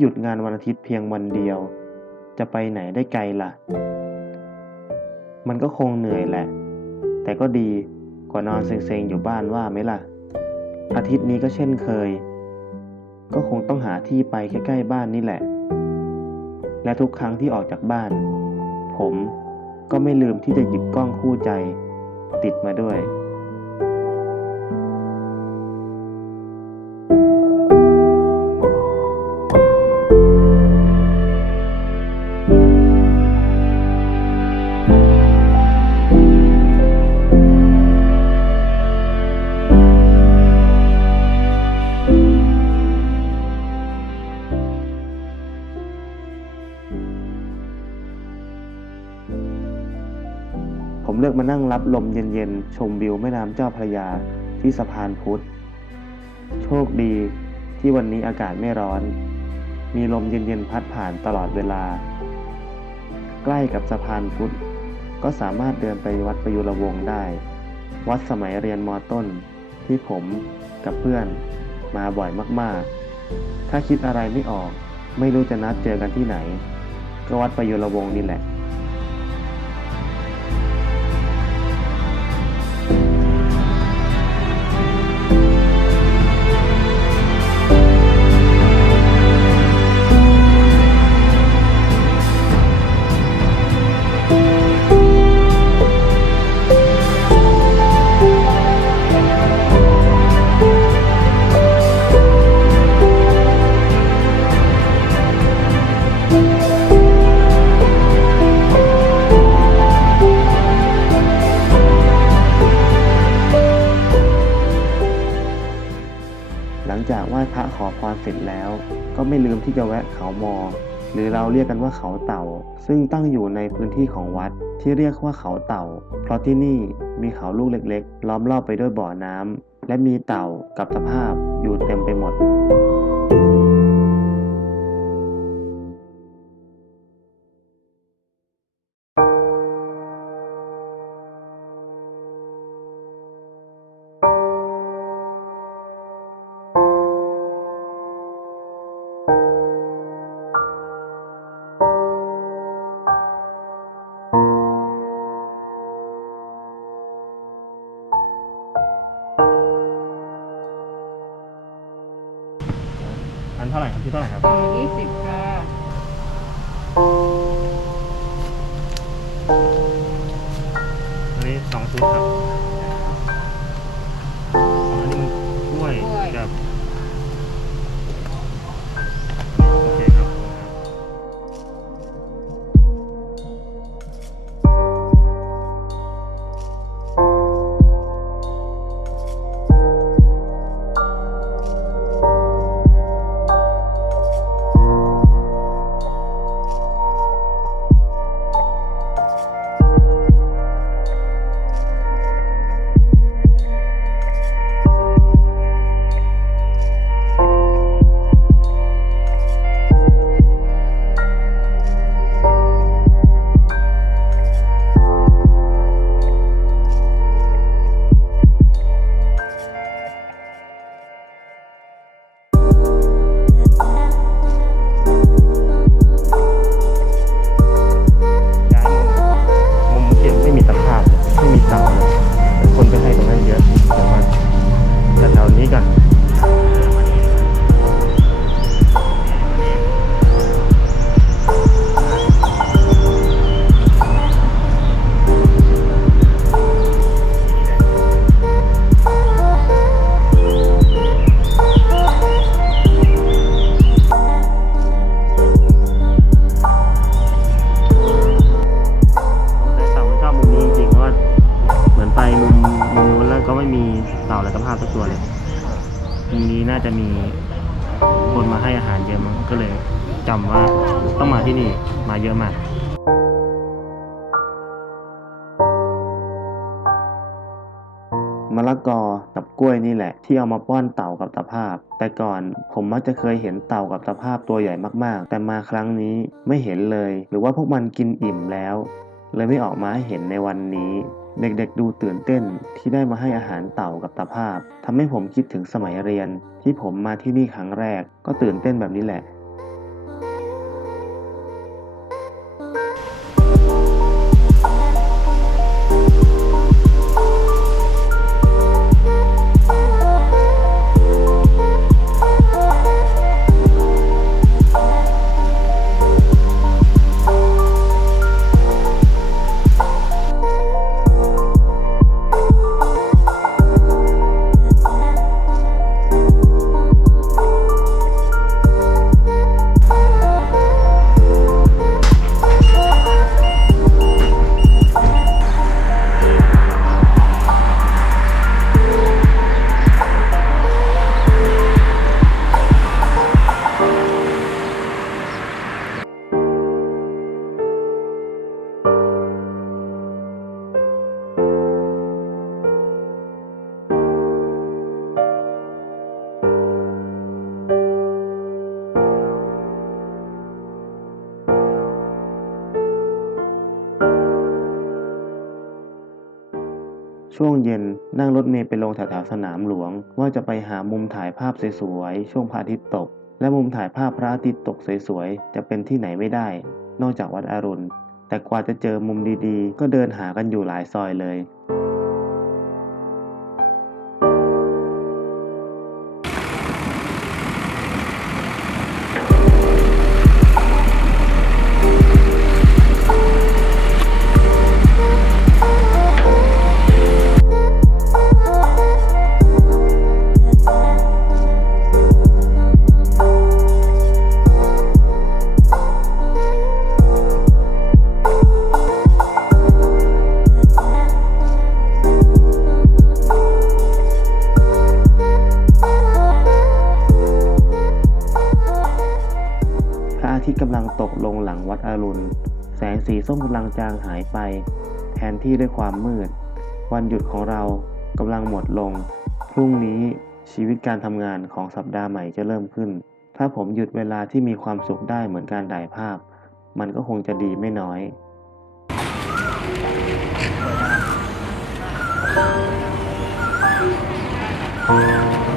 หยุดงานวันอาทิตย์เพียงวันเดียว จะไปไหนได้ไกลล่ะ มันก็คงเหนื่อยแหละ แต่ก็ดีกว่านอนเซ็งๆอยู่บ้านว่าไหมล่ะ อาทิตย์นี้ก็เช่นเคย ก็คงต้องหาที่ไปใกล้ๆบ้านนี่แหละ และทุกครั้งที่ออกจากบ้าน ผมก็ไม่ลืมที่จะหยิบกล้องคู่ใจ ติดมาด้วย ผมเลือกมานั่งรับลมเย็นๆ ชมวิวแม่น้ำเจ้าพระยาที่สะพานพุทธ โชคดีที่วันนี้อากาศไม่ร้อน มีลมเย็นๆ พัดผ่านตลอดเวลา ใกล้กับสะพานพุทธ ก็สามารถเดินไปวัดประยุรวงศ์ได้ วัดสมัยเรียนมต้น ที่ผมกับเพื่อนมาบ่อยมากๆ ถ้าคิดอะไรไม่ออก ไม่รู้จะนัดเจอกันที่ไหน ก็วัดประยุรวงศ์นี่แหละ พรเสร็จแล้ว ก็ไม่ลืมที่จะแวะเขามอ หรือเราเรียกกันว่าเขาเต่า ซึ่งตั้งอยู่ในพื้นที่ของวัดที่เรียกว่าเขาเต่า เพราะที่นี่มีเขาลูกเล็กๆ ล้อมรอบไปด้วยบ่อน้ำและมีเต่ากับตะภาพอยู่เต็มไปหมด ครับที่เท่าไหร่ครับยี่สิบค่ะอันนี้สองชุดครับ จะมีคนมาให้อาหารเยอะมั้งก็เลยจำว่าต้องมาที่นี่มาเยอะมากมะละกอกับกล้วยนี่แหละ ที่เอามาป้อนเต่ากับตะภาพ แต่ก่อนผมมักจะเคยเห็นเต่ากับตะภาพตัวใหญ่มากๆ แต่มาครั้งนี้ไม่เห็นเลย หรือว่าพวกมันกินอิ่มแล้ว เลยไม่ออกมาให้เห็นในวันนี้ เด็กๆดูตื่นเต้นที่ได้มาให้อาหารเต่ากับตาภาพทำให้ผมคิดถึงสมัยเรียน ที่ผมมาที่นี่ครั้งแรก ก็ตื่นเต้นแบบนี้แหละ ช่วงเย็นนั่งรถเมล์ไปลงแถวๆสนามหลวง ว่าจะไปหามุมถ่ายภาพสวยๆช่วงพระอาทิตย์ตก และมุมถ่ายภาพพระอาทิตย์ตกสวยๆจะเป็นที่ไหนไม่ได้ นอกจากวัดอรุณ แต่กว่าจะเจอมุมดีๆ ก็เดินหากันอยู่หลายซอยเลย วัดอรุณ แสงสีส้มกำลังจางหายไป แทนที่ด้วยความมืด วันหยุดของเรากำลังหมดลง พรุ่งนี้ชีวิตการทำงานของสัปดาห์ใหม่จะเริ่มขึ้น ถ้าผมหยุดเวลาที่มีความสุขได้เหมือนการถ่ายภาพ มันก็คงจะดีไม่น้อยเ